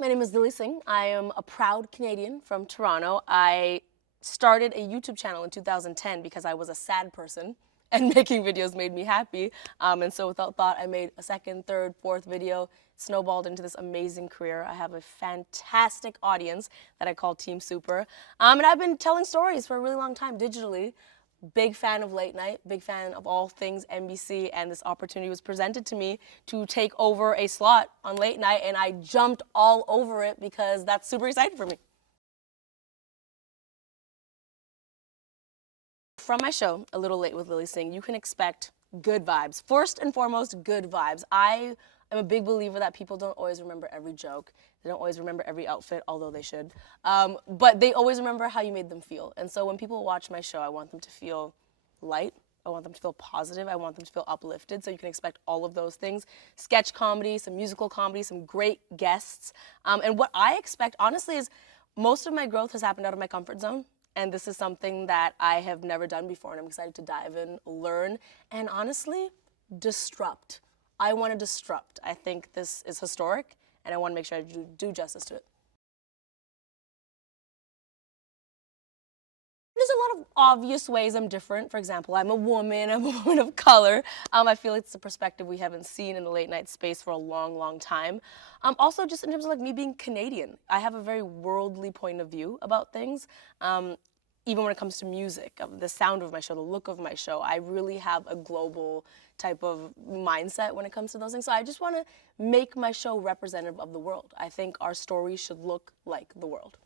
My name is Lilly Singh. I am a proud Canadian from Toronto. I started a YouTube channel in 2010 because I was a sad person and making videos made me happy. And so without thought, I made a second, third, fourth video, snowballed into this amazing career. I have a fantastic audience that I call Team Super. And I've been telling stories for a really long time digitally. Big fan of late night, big fan of all things NBC, and this opportunity was presented to me to take over a slot on late night, and I jumped all over it because that's super exciting for me. From my show, A Little Late with Lilly Singh, you can expect good vibes. First and foremost, good vibes. I am a big believer that people don't always remember every joke. They don't always remember every outfit, although they should. But they always remember how you made them feel. And so when people watch my show, I want them to feel light. I want them to feel positive. I want them to feel uplifted. So you can expect all of those things. Sketch comedy, some musical comedy, some great guests. And what I expect, honestly, is most of my growth has happened out of my comfort zone. And this is something that I have never done before, and I'm excited to dive in, learn, and honestly, disrupt. I want to disrupt. I think this is historic, and I want to make sure I do justice to it. There's a lot of obvious ways I'm different. For example, I'm a woman of color. I feel it's a perspective we haven't seen in the late night space for a long, long time. Also, just in terms of like me being Canadian, I have a very worldly point of view about things. Even when it comes to music, the sound of my show, the look of my show, I really have a global type of mindset when it comes to those things. So I just want to make my show representative of the world. I think our stories should look like the world.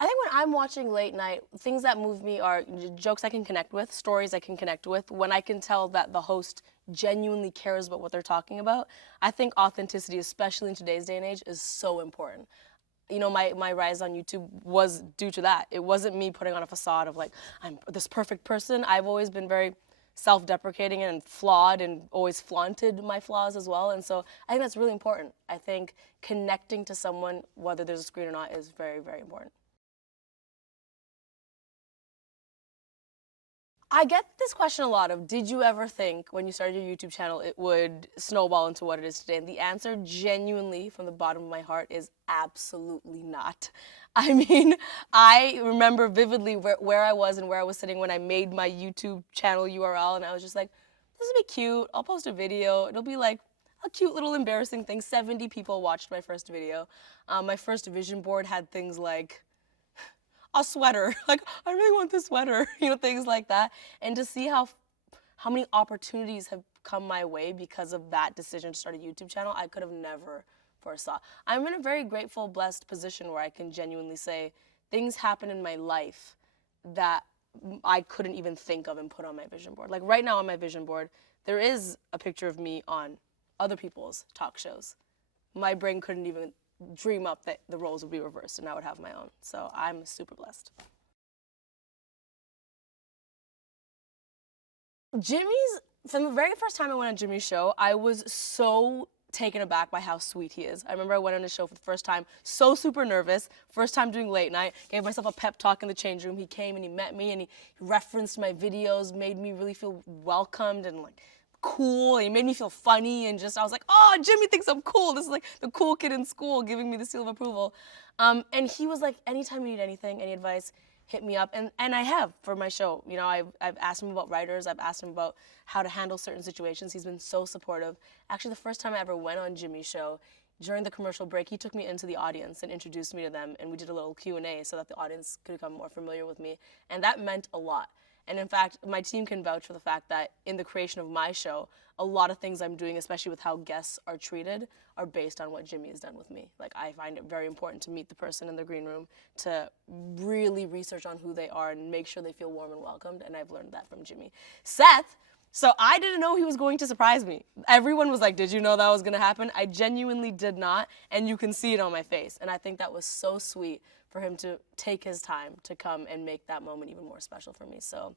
I think when I'm watching late night, things that move me are jokes I can connect with, stories I can connect with, when I can tell that the host genuinely cares about what they're talking about. I think authenticity, especially in today's day and age, is so important. You know, my rise on YouTube was due to that. It wasn't me putting on a facade of like, I'm this perfect person. I've always been very self-deprecating and flawed and always flaunted my flaws as well. And so I think that's really important. I think connecting to someone, whether there's a screen or not, is very, very important. I get this question a lot of, did you ever think when you started your YouTube channel it would snowball into what it is today? And the answer genuinely from the bottom of my heart is absolutely not. I mean, I remember vividly where I was and where I was sitting when I made my YouTube channel URL, and I was just like, this will be cute. I'll post a video. It'll be like a cute little embarrassing thing. 70 people watched my first video. My first vision board had things like, a sweater, like I really want this sweater, you know, things like that. And to see how many opportunities have come my way because of that decision to start a YouTube channel, I could have never foresaw. I'm in a very grateful, blessed position where I can genuinely say things happen in my life that I couldn't even think of and put on my vision board. Like right now on my vision board, there is a picture of me on other people's talk shows. My brain couldn't even dream up that the roles would be reversed and I would have my own. So I'm super blessed. Jimmy's, from the very first time I went on Jimmy's show, I was so taken aback by how sweet he is. I remember I went on his show for the first time, so super nervous, first time doing late night, gave myself a pep talk in the change room. He came and he met me and he referenced my videos, made me really feel welcomed and like cool. He made me feel funny and just, I was like, oh, Jimmy thinks I'm cool. This is like the cool kid in school giving me the seal of approval. And he was like, anytime you need anything, any advice, hit me up. And I have for my show. You know, I've asked him about writers. I've asked him about how to handle certain situations. He's been so supportive. Actually, the first time I ever went on Jimmy's show, during the commercial break, he took me into the audience and introduced me to them, and we did a little Q&A so that the audience could become more familiar with me. And that meant a lot. And in fact, my team can vouch for the fact that in the creation of my show, a lot of things I'm doing, especially with how guests are treated, are based on what Jimmy has done with me. Like, I find it very important to meet the person in the green room, to really research on who they are and make sure they feel warm and welcomed, and I've learned that from Jimmy. Seth, so I didn't know he was going to surprise me. Everyone was like, did you know that was gonna happen? I genuinely did not, and you can see it on my face. And I think that was so sweet for him to take his time to come and make that moment even more special for me. So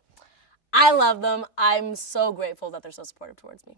I love them. I'm so grateful that they're so supportive towards me.